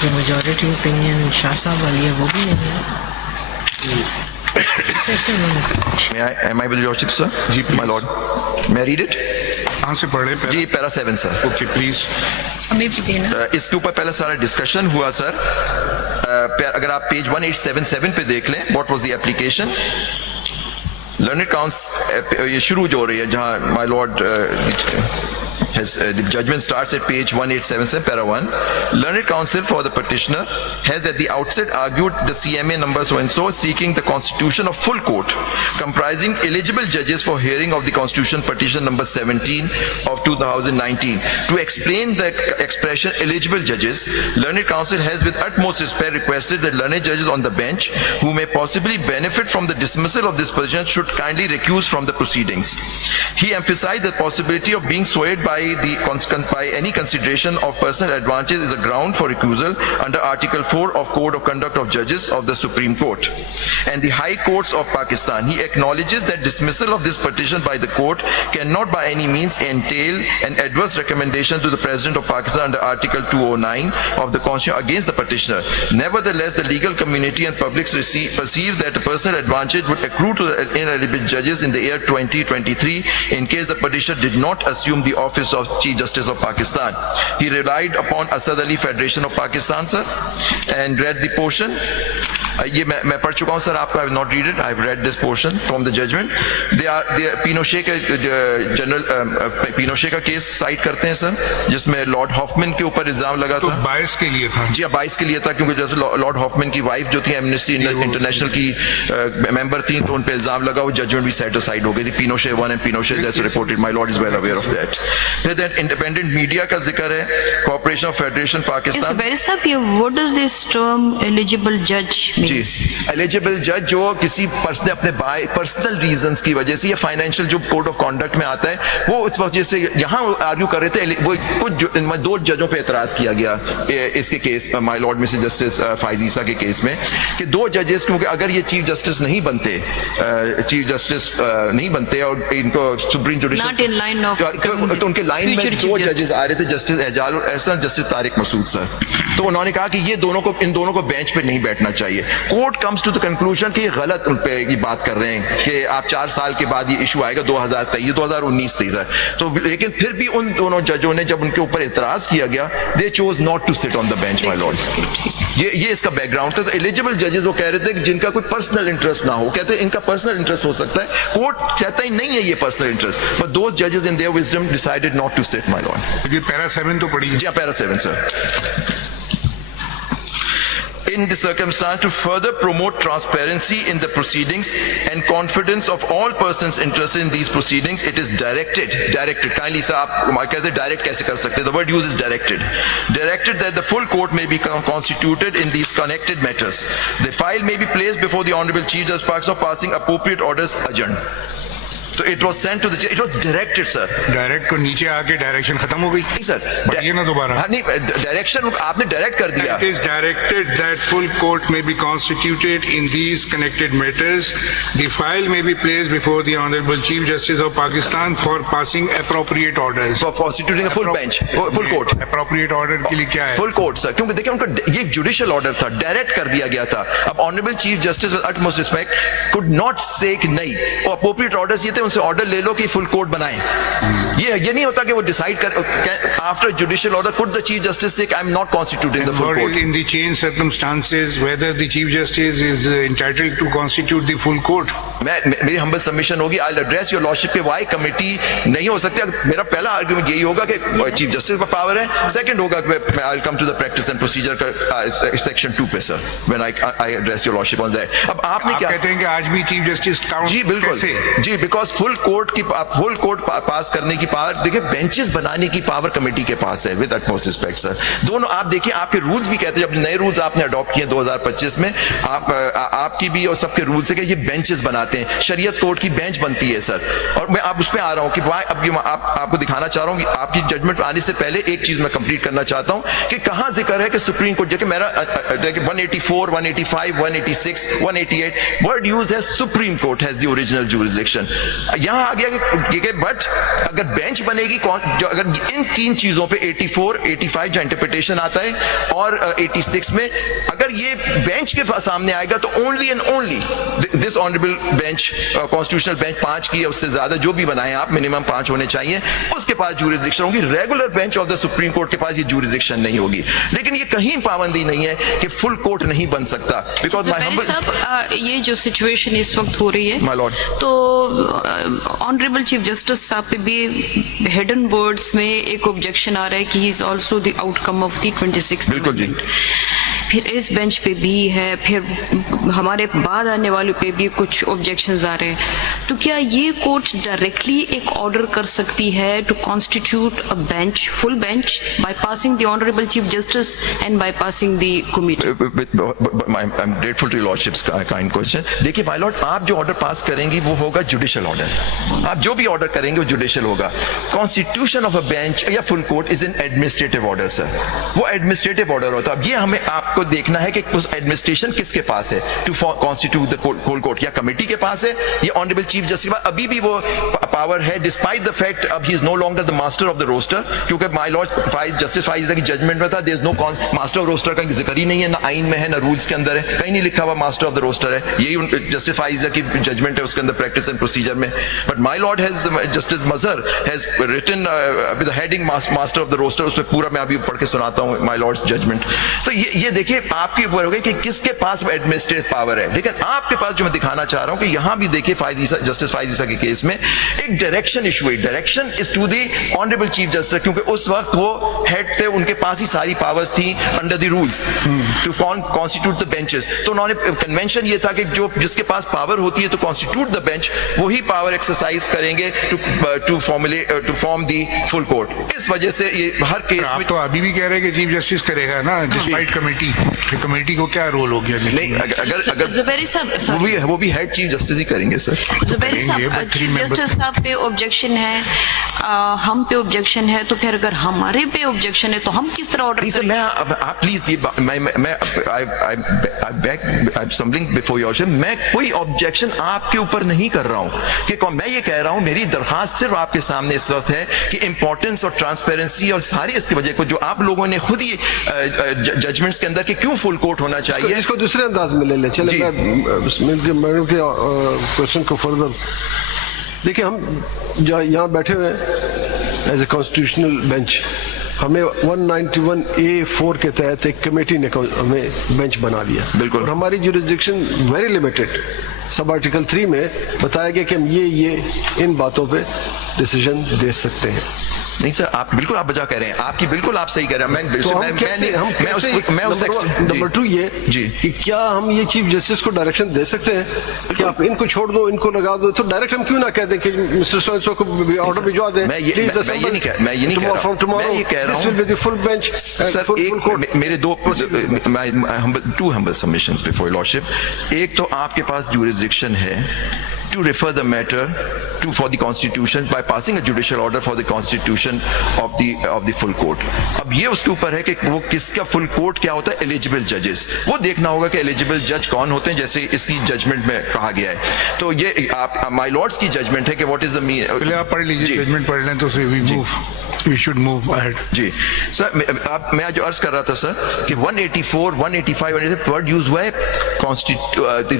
जो majority opinion Shah साहब वाली है वो भी नहीं है। कैसे उन्होंने Am I with your lordship, sir? Ji, please. My lord. May I read it? कहाँ से पढ़े जी, पैरा 7 सर। Okay please. हमें भी देना। इसके ऊपर पहले सारा डिस्कशन हुआ सर। अगर आप पेज 1877 पे देख लें, what was the application. Learned council ये शुरू जो हो रही है जहां my Lord the judgment starts at page 1877 para 1. Learned counsel for the petitioner has at the outset argued the CMA number so and so seeking the constitution of full court comprising eligible judges for hearing of the constitution petition number 17 of 2019. To explain the expression eligible judges, learned counsel has with utmost respect requested that learned judges on the bench who may possibly benefit from the dismissal of this petition should kindly recuse from the proceedings. He emphasized the possibility of being swayed by any consideration of personal advantage is a ground for recusal under Article 4 of Code of Conduct of Judges of the Supreme Court and the High Courts of Pakistan. He acknowledges that dismissal of this petition by the court cannot by any means entail an adverse recommendation to the President of Pakistan under Article 209 of the Constitution against the petitioner. Nevertheless, the legal community and public perceive that a personal advantage would accrue to the ineligible judges in the year 2023 in case the petitioner did not assume the office of Chief Justice of Pakistan. He relied upon Asad Ali Federation of Pakistan, sir, and read the portion. ये मैं पढ़ चुका हूँ sir आपको. I have not read it. I have read this portion from the judgment. They are Pinochet के general Pinochet का case site करते हैं सर, जिसमें लॉर्ड हॉफमैन के ऊपर इल्जाम लगा तो था. 22 के लिए था जी 22 के लिए था, क्योंकि जैसे लॉर्ड हॉफमैन की वाइफ जो थी एमनेस्टी इंटरनेशनल की मेंबर थी, तो उन पे इल्जाम लगा, वो जजमेंट भी सेट असाइड हो गई थी. Pinochet 1 and Pinochet that's reported. My lord is well aware of that. फिर दैट इंडिपेंडेंट मीडिया का जिक्र है. Corporation of federation Pakistan. What does this term eligible judge mean? जी एलिजिबल जज जो किसी पर्सन अपने पर्सनल रीजंस की वजह से या फाइनेंशियल जो कोड ऑफ कॉन्डक्ट में आता है, वो उस वजह से यहाँ आर्ग्यू कर रहे थे. वो कुछ दो जजों पे एतराज किया गया इसके case my Lord Mrs justice Faez Isa के केस में, कि दो जजेस, क्योंकि अगर ये चीफ जस्टिस नहीं बनते और इनको सुप्रीम जुडिशल तो उनके लाइन में दो जजेस आ रहे थे, जस्टिस एजाज और एहसन, जस्टिस तारिक मसूद सर. तो उन्होंने कहा कि इन दोनों को बेंच पे नहीं बैठना चाहिए. Court comes to the conclusion कि ये गलत उन पे ये बात कर रहे हैं कि आप 4 साल के बाद ये इशू आएगा 2019 थी सर. तो लेकिन फिर भी उन दोनों जजों ने जब उनके ऊपर एतराज किया गया, they chose not to sit on the bench my lord. ये इसका बैकग्राउंड था. तो एलिजिबल जजेस वो कह रहे थे कि जिनका कोई पर्सनल इंटरेस्ट ना हो, कहते हैं इनका पर्सनल इंटरेस्ट हो सकता है, कोर्ट कहता ही नहीं है ये पर्सनल इंटरेस्ट, बट दोज जजेस in their wisdom decided not to sit my lord. ये पैरा 7 तो पढ़ी. जी para 7 sir. In the circumstance to further promote transparency in the proceedings and confidence of all persons interested in these proceedings, it is directed kindly sir, आप कहते direct कैसे कर सकते? The word used is directed that the full court may be constituted in these connected matters. The file may be placed before the Honorable Chief Justice of Pakistan passing appropriate orders adjourned. So it was sent to it was directed sir. Direct को नीचे आके direction खत्म हो गई. नहीं sir, पढ़िए ना दोबारा. नहीं डायरेक्शन आपने डायरेक्ट कर दिया. It is directed that full court may be constituted in these connected matters. The file may be placed before the Honorable Chief Justice of Pakistan for passing appropriate orders. For constituting a full bench, full court. Appropriate order के लिए क्या है? Full court sir, क्योंकि देखिए उनका ये judicial order था, direct कर दिया गया था. अब honourable chief justice with utmost respect could not say कि नहीं, और अप्रोप्रिएट ऑर्डर्स ये थे उनसे ऑर्डर ले लो कि फुल कोर्ट बनाएं. ये नहीं होता कि वो डिसाइड कर after judicial order could the chief justice से I am not constituting the full court. In the changed circumstances, whether the chief justice is entitled to constitute the full court. मेरी humble submission होगी, I will address your lordship के why committee नहीं हो सकती. मेरा पहला argument यही होगा कि चीफ जस्टिस का पावर है. सेकंड होगा कि I will come to the practice and procedure का सेक्शन 2 पे sir, when I address your lordship on that. अब आपने क्या कहते हैं कि आज भी चीफ जस्टिस काउंट. जी बिल्कुल जी, बिकॉज फुल कोर्ट पास करने की पावर, देखिए बेंचेस बनाने की पावर कमेटी के पास है. विद अटमोस्ट रिस्पेक्ट सर, दोनों आप देखिए आपके रूल्स भी कहते हैं, जब नए रूल्स आपने अडॉप्ट किए 2025 में, आपकी भी और सबके रूल्स है कि ये बेंचेस बनाते हैं. शरीयत कोर्ट की बेंच बनती है सर, और मैं आप उस पर आ रहा हूँ कि अब आपको दिखाना चाह रहा हूँ कि आपकी जजमेंट आने से पहले एक चीज मैं कंप्लीट करना चाहता हूँ कि कहाँ जिक्र है कि सुप्रीम कोर्ट, देखिए मेरा 184, 185, 186, 188 वर्ड यूज है supreme court has the original jurisdiction. यहां आ गया कि बट अगर बेंच बनेगी कौन जो अगर इन तीन चीजों पे 84 85 जो इंटरप्रिटेशन आता है और 86 में अगर ये बेंच के सामने आएगा तो only and only this honourable bench constitutional bench 5 की या उससे ज्यादा जो भी बनाए आप मिनिमम 5 होने चाहिए उसके पास ज्यूरिसडिक्शन होगी। Regular bench of the supreme court के पास ये ज्यूरिसडिक्शन नहीं होगी। लेकिन ये कहीं पाबंदी नहीं है कि फुल कोर्ट नहीं बन सकता बिकॉज साहब ये जो सिचुएशन इस वक्त हो रही है My lord. तो ऑनरेबल चीफ जस्टिस साहब पे भी हिडन वर्ड्स में एक ऑब्जेक्शन आ रहा है कि he is also the outcome of the 26th बिल्कुल जी। फिर इस बेंच पे भी है, फिर हमारे बाद आने वालों पे भी कुछ ऑब्जेक्शंस आ रहे हैं। तो क्या ये कोर्ट डायरेक्टली एक ऑर्डर कर सकती है to constitute a bench, full bench, by passing the honourable chief justice and by passing the committee? I'm grateful to your lordship's kind question. देखिए माय लॉर्ड, आप जो ऑर्डर पास करेंगी वो होगा जुडिशियल ऑर्डर। आप जो भी ऑर्डर करेंगे वो जुडिशियल होगा। कॉन्स्टिट्यूशन ऑफ अ बेंच या full court is an administrative order sir, वो एडमिनिस्ट्रेटिव ऑर्डर होता है। अब ये हमें आपको देखना है कि उस एडमिनिस्ट्रेशन किसके पास है to constitute the full court, या कमेटी के पास है या ऑनरेबल चीफ जस्टिस के पास अभी भी वो पावर है डिस्पाइट द फैक्ट अब he is no longer the master of the roster, क्योंकि माय लॉर्ड जस्टिस फाइजा की जजमेंट में था there is no master of roster का जिक्र ही नहीं है, ना आइन में है ना रूल्स के अंदर है, कहीं नहीं लिखा हुआ मास्टर ऑफ द रोस्टर है। यही जस्टिस फाइजा की जजमेंट है उसके अंदर प्रैक्टिस एंड प्रोसीजर में। But my lord has justice Mazhar has written with the heading master of the roster, उस पे पूरा मैं अभी पढ़ के सुनाता हूं माय लॉर्ड्स जजमेंट। तो ये देखिए आपके ऊपर हो गया कि किसके पास एडमिनिस्ट्रेटिव पावर है। लेकिन आपके पास जो मैं दिखाना चाह रहा हूं कि यहां भी देखिए जस्टिस फाइजा के केस में एक डायरेक्शन इशू हुई। Direction is to the honourable chief justice, क्योंकि उस वक्त वो हेड थे, उनके पास ही सारी पावर्स थी under the rules to constitute the benches. तो उन्होंने कन्वेंशन ये था कि जो जिसके पास पावर होती है तो कॉन्स्टिट्यूट द बेंच वही पावर एक्सरसाइज करेंगे to form the full court. इस वजह से ये हर केस आप में तो अभी भी कह रहे हैं कि चीफ जस्टिस करेगा ना डिस्पाइट कमेटी, कमेटी को क्या रोल हो गया? नहीं, अगर जुबैरी साहब, वो भी हेड चीफ जस्टिस ही करेंगे सर। जुबैरी साहब, करेंगे, but three chief members justice साहब पे ऑब्जेक्शन है, हम पे ऑब्जेक्शन है, तो फिर अगर हमारे पे ऑब्जेक्शन है तो हम किस तरह ऑर्डर नहीं सर, मैं आप please I'm stumbling before your worship, मैं कोई ऑब्जेक्शन आपके ऊपर नहीं कर रहा हूं कि मैं ये कह रहा हूं मेरी दरखास्त सिर्फ आपके सामने इस वक्त है कि इंपॉर्टेंस और ट्रांसपेरेंसी और सारी इसकी वजह को जो आप लोगों ने खुद ही जजमेंट्स के अंदर कि क्यों फुल कोर्ट होना चाहिए इसको दूसरे अंदाज में ले ले। चले मैं मैडम के क्वेश्चन को फर्दर देखिए, हम जो यहाँ बैठे हुए हैं एज ए कॉन्स्टिट्यूशनल बेंच, हमें 191A4 के तहत एक कमेटी ने हमें बेंच बना दिया। बिल्कुल। और हमारी jurisdiction very limited, sub article 3 में बताया गया कि हम ये इन बातों पे डिसीजन दे सकते हैं। नहीं सर, आप बिल्कुल आप बजा कह रहे हैं, आपकी बिल्कुल आप सही कह रहे हैं। नंबर 2 ये जी कि क्या हम ये चीफ जस्टिस को डायरेक्शन दे सकते हैं कि आप इनको छोड़ दो, इनको लगा दो? तो डायरेक्ट हम क्यों ना कह दें कि मिस्टर सो एंड सो को ऑर्डर भिजवा दें, मैं ये नहीं कह रहा हूं। मेरे दो two humble submissions before your lordship. एक तो आपके पास ज्यूरिसडिक्शन है to refer the matter for the constitution by passing a judicial order for the constitution of the full court। अब ये उसके ऊपर है कि वो किसका फुल कोर्ट क्या होता है, एलिजिबल जजेस, वो देखना होगा कि एलिजिबल जज कौन होते हैं, जैसे इसकी जजमेंट में कहा गया है। तो ये आप माय लॉर्ड्स की जजमेंट है कि व्हाट इज द मीन। पहले आप पढ़ लीजिए जजमेंट, पढ़ लें तो we should move ahead। जी सर, मैं जो अर्ज कर रहा था सर कि 184, 185 वर्ड यूज हुआ है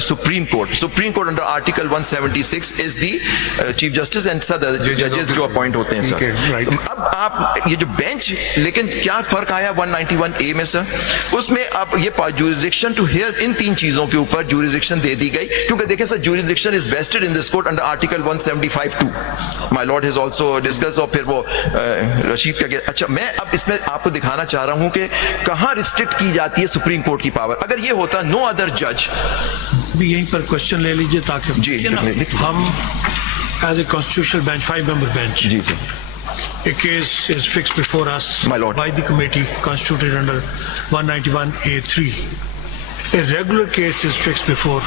supreme court under article 176 is the chief justice and सदर जजेस जो अपॉइंट होते हैं सर। अब आप ये जो बेंच, लेकिन क्या फर्क आया 191A में सर, उसमें अब ये ज्यूरिसडिक्शन टू हियर इन तीन चीजों के ऊपर ज्यूरिसडिक्शन दे दी गई, क्योंकि देखिए sir jurisdiction is vested in this court under article 175(2). My lord has also discuss, और फिर वो रशीद का गया। अच्छा, मैं अब इसमें आपको दिखाना चाह रहा हूं कि कहां रिस्ट्रिक्ट की जाती है सुप्रीम कोर्ट की पावर। अगर ये होता नो अदर जज, भी यहीं पर क्वेश्चन ले लीजिए ताकि जी हम as a constitutional bench, 5-member bench, जी a case is fixed before us My lord. by the committee constituted under 191A3. A regular case is fixed before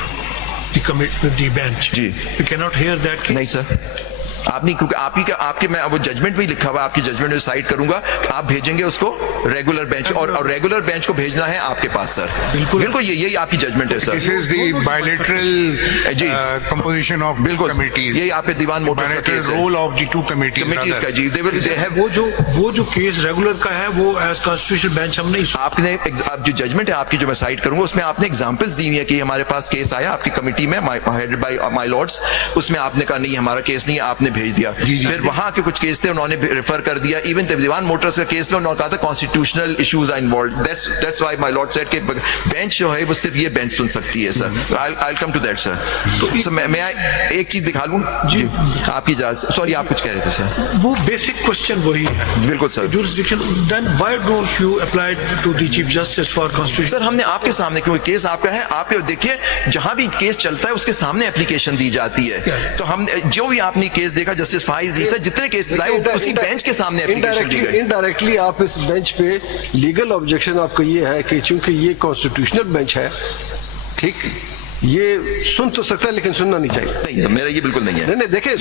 the bench. जी। We cannot hear that case. नहीं sir, आपने, क्योंकि आपके मैं वो judgement में लिखा हुआ, आपकी जजमेंट में साइड करूंगा, आप भेजेंगे उसको रेगुलर बेंच, और रेगुलर बेंच को भेजना है आपके पास सर। बिल्कुल यही आपकी जजमेंट है sir. This is the bilateral composition of बिल्कुल committees. यही आपके दीवान मोटर्स का Bilateral केस है, role of the two committees. Committees rather. का जी। they have वो जो केस रेगुलर का है वो एज कॉन्स्टिट्यूशनल बेंच हम नहीं आपने आप जो जजमेंट है आपकी जो मैं साइड करूंगा उसमें आपने एग्जांपल्स दी हुई है कि हमारे पास केस आया आपकी कमेटी में हेडेड बाय माय लॉर्ड्स, उसमें आपने कहा नहीं हमारा केस नहीं है, आपने भेज दिया। फिर वहां के कुछ केस थे उन्होंने रेफर कर दिया, इवन दीवान मोटर्स का केस में उन्होंने कहा था constitutional issues are involved, that's why my lord said कि बेंच जो है वो सिर्फ ये बेंच सुन सकती है sir. I come to that sir. तो मैं एक चीज दिखा लूं जी आपकी इजाजत, सॉरी आप कुछ कह रहे थे सर। वो बेसिक क्वेश्चन वही है बिल्कुल sir. jurisdiction, then why don't you apply it to the Chief Justice for Constitution? Sir हमने आपके सामने, क्योंकि केस आपका है, आप देखिए जहां भी केस चलता है उसके सामने एप्लीकेशन दी जाती है। तो हम जो भी आपने केस देखा जस्टिस फाइज जी सर, जितने केसेस आए वो उसी बेंच के सामने एप्लीकेशन दी गई। इनडायरेक्टली आप इस बेंच पे लीगल ऑब्जेक्शन आपका ये है कि चूंकि ये कॉन्स्टिट्यूशनल बेंच है, ठीक, ये सुन तो सकता है लेकिन सुनना नहीं चाहिए। नहीं मेरा ये बिल्कुल नहीं है। नहीं देखिए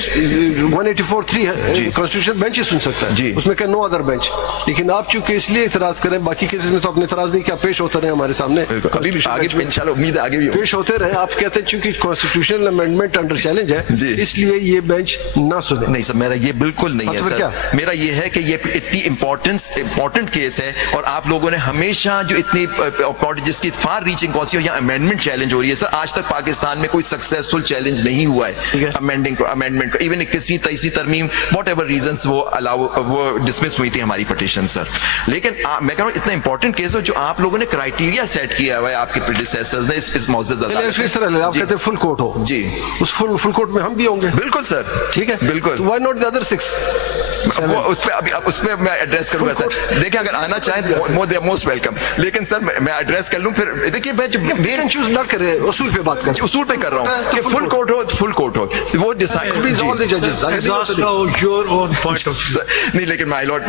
184(3) है, कॉन्स्टिट्यूशन बेंच ही सुन सकता है जी, उसमें क्या नो अदर बेंच। लेकिन आप चूंकि इसलिए इतराज करें, बाकी केसेस में तो आपने इतराज नहीं किया, पेश होते रहे हमारे सामने, अभी भी आगे इंशाल्लाह उम्मीद है आगे भी पेश होते रहे। आप कहते हैं चूंकि कॉन्स्टिट्यूशनल अमेंडमेंट अंडर चैलेंज है जी, इसलिए ये बेंच ना सुने। नहीं सर मेरा ये बिल्कुल नहीं है सर। मेरा ये है कि ये इतनी इंपॉर्टेंट केस है और आप लोगों ने हमेशा जो इतनी जिसकी फार रीचिंग पॉलिसी या अमेंडमेंट चैलेंज हो रही है सर, आज तक पाकिस्तान में कोई सक्सेसफुल चैलेंज नहीं हुआ है अमेंडमेंट को। इवन 21वीं 23वीं तरमीम व्हाट एवर रीजंस वो डिसमिस हुई थी हमारी पिटीशन सर। लेकिन मैं कह रहा हूं इतना इंपॉर्टेंट केस है जो आप लोगों ने क्राइटेरिया सेट किया हुआ है आपके प्रेडिसेसर्स ने इस मौजूद आप कहते हैं फुल कोर्ट हो जी, उस फुल कोर्ट में हम भी होंगे। बिल्कुल सर, ठीक है, बिल्कुल। Why not the other 6? उस पे मैं एड्रेस करूंगा सर। देखिए अगर आना चाहें तो मोस्ट वेलकम, लेकिन सर मैं एड्रेस कर लूं। फिर देखिए मैं जो मेन चूज ना करें, उसूल पे बात करें, उसूल पे कर रहा हूं कि फुल कोर्ट हो वो डिसाइड प्लीज ऑल द जजेस Exhaust your own point of view. नहीं, लेकिन माय लॉर्ड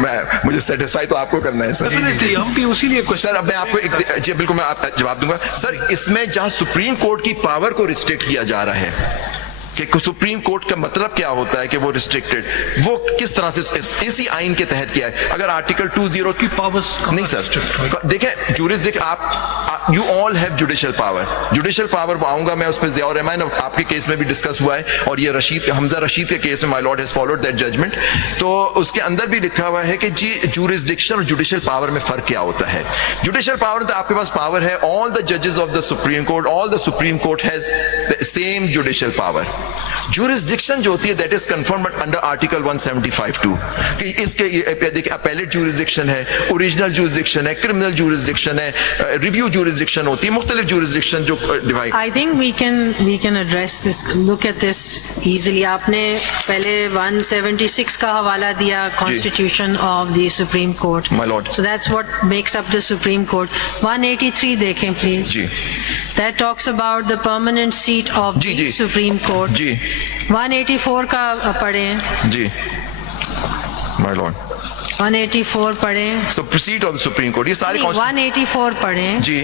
मुझे सेटिस्फाई तो आपको करना है सर। Definitely, हम भी उसी लिए सर अब मैं आपको एक जी बिल्कुल मैं आप जवाब दूंगा सर। इसमें जहां सुप्रीम कोर्ट की पावर को रिस्ट्रिक्ट किया जा रहा है कि सुप्रीम कोर्ट का मतलब क्या होता है कि वो रिस्ट्रिक्टेड, वो किस तरह से इसी आइन के तहत किया है। अगर आर्टिकल 20 की powers नहीं सर, देखिए जुरिस्डिक्शन आप you all have judicial power आऊंगा मैं उस पर। ज़ियाउर रहमान आपके केस में भी डिस्कस हुआ है और ये हमजा रशीद के केस में my lord has followed that judgment. तो उसके अंदर भी लिखा हुआ है कि जी जुरिस्डिक्शन और जुडिशियल पावर में फर्क क्या होता है। जुडिशियल पावर तो आपके पास पावर है, ऑल द जजेस of the supreme court, all the supreme court has the same judicial power. Jurisdiction जो होती है that is confirmed under article 175(2) कि इसके देखिए अपेलेट जुरिस्डिक्शन है, ओरिजिनल जुरिस्डिक्शन है, क्रिमिनल जुरिस्डिक्शन है, रिव्यू जुरिस्डिक्शन होती है, मुख्तलिफ जुरिस्डिक्शन जो divide. I think we can address this, look at this easily. आपने पहले 176 का हवाला दिया Constitution of the Supreme Court. My lord. So that's what makes up the Supreme Court. 183 देखें please. Ji. That talks about the permanent seat of ji, the ji. Supreme Court. जी। 184 का पढ़ें। जी my Lord 184 पढ़ें। So proceed of the Supreme Court. ये सारे 184 पढ़ें। जी,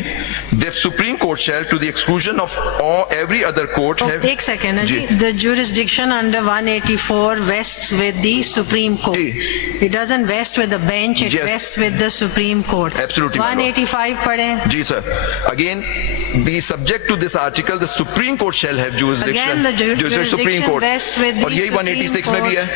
the Supreme Court shall, to the exclusion of all every other court, have. एक second है जी। The jurisdiction under 184 vests with the Supreme Court. Ji. It doesn't vest with the bench. It Yes. vests with the Supreme Court. Absolutely, my lord. 185 पढ़ें। जी sir. Again, the subject to this article, the Supreme Court shall have jurisdiction. Again, the jurisdiction Supreme Court. rests with the और यही Supreme 186 में भी है।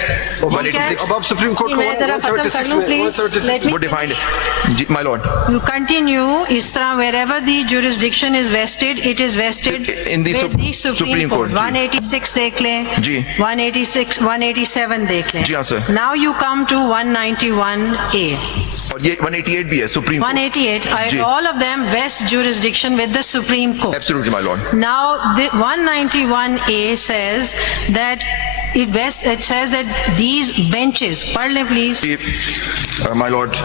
Court. 186 अब आप supreme court मैं जरा खत्म कर लूं, please. Let me वो डिफाइंड है। जी माय लॉर्ड। You continue. इस तरह wherever the jurisdiction is vested, it is vested In the with the Supreme Supreme Court. Court, जी। 186 देख लें। जी। 186, 187 देख लें। जी हाँ, sir. Now you come to 191A. और ये 188 भी है सुप्रीम कोर्ट। 188. जी। All of them vest jurisdiction with the Supreme Court. Absolutely, my lord. Now, the 191A says that it says that these benches, pardon please. My lord,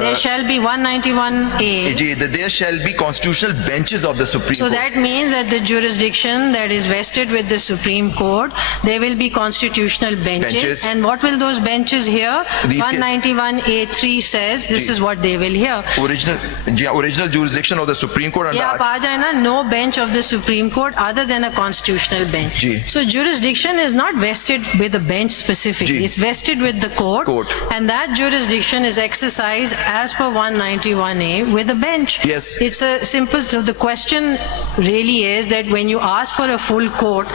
there shall be 191A. जी, there shall be constitutional benches of the Supreme So Court. that means that the jurisdiction that is vested with the Supreme Court, there will be constitutional benches. Benches. And what will those benches hear? These 191A3 says this जी. is what they will hear. Original jurisdiction of the Supreme Court ये under आप आ जाए ना, no bench of the Supreme Court other than a constitutional bench. Ji. So jurisdiction is not vested with a bench specifically. Ji. It's vested with the court. And that jurisdiction is exercised as per 191A with a bench. Yes. It's a simple, so the question really is that when you ask for a full court,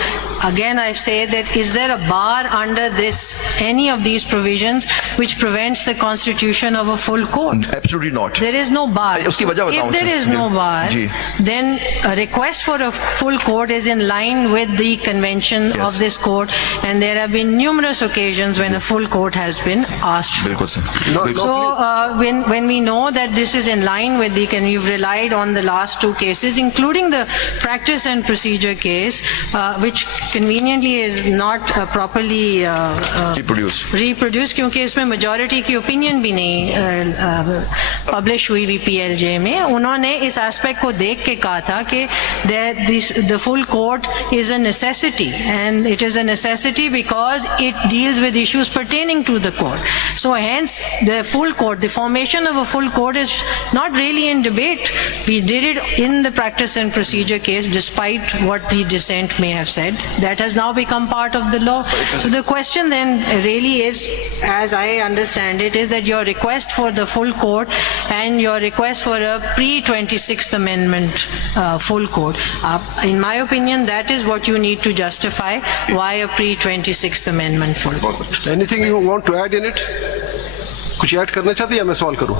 again I say that is there a bar under this, any of these provisions which prevents the constitution of a full court? Absolutely not. There is no bar. उसकी वजह बताऊं If there sir? is no bar, जी. then a request for a full court is in line with the convention Yes. of this court, and there have been numerous occasions when a full court has been asked for. बिल्कुल sir. No, बिल्कुल. So when we know that this is in line with the, and we've relied on the last two cases, including the practice and procedure case, which conveniently is not properly Reproduce. reproduced, क्योंकि इसमें majority की opinion भी नहीं publish हुई भी PLJ में. उन्होंने इस aspect को देख के कहा था कि the full court is a necessity, and it is a necessity because it deals with issues pertaining to the court. So hence the full court, the formation of a full court is not really in debate. We did it in the practice and procedure case despite what the dissent may have said. That has now become part of the law. So the question then really is, as I understand it, is that your request for the full court and your request for a pre-26th Amendment full court. In my opinion, that is what you need to justify why a pre-26th Amendment full court. Anything you want to add in it? कुछ add करना चाहते हैं या मैं सवाल करूं?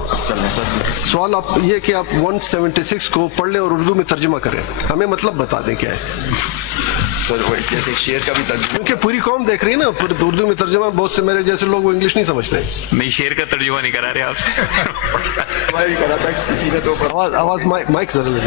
सवाल आप ये कि आप 176 को पढ़ लें और उर्दू में तर्जुमा करें, हमें मतलब बता दें क्या है सर वही जैसे शेर का भी तर्जुमा. क्योंकि पूरी कौम देख रही है ना, पूरी उर्दू में तर्जुमा, बहुत से मेरे जैसे लोग वो इंग्लिश नहीं समझते. नहीं, शेर का तर्जुमा नहीं करा रहे आपसे. करा था किसी ने तो आवाज माइक जरा ले.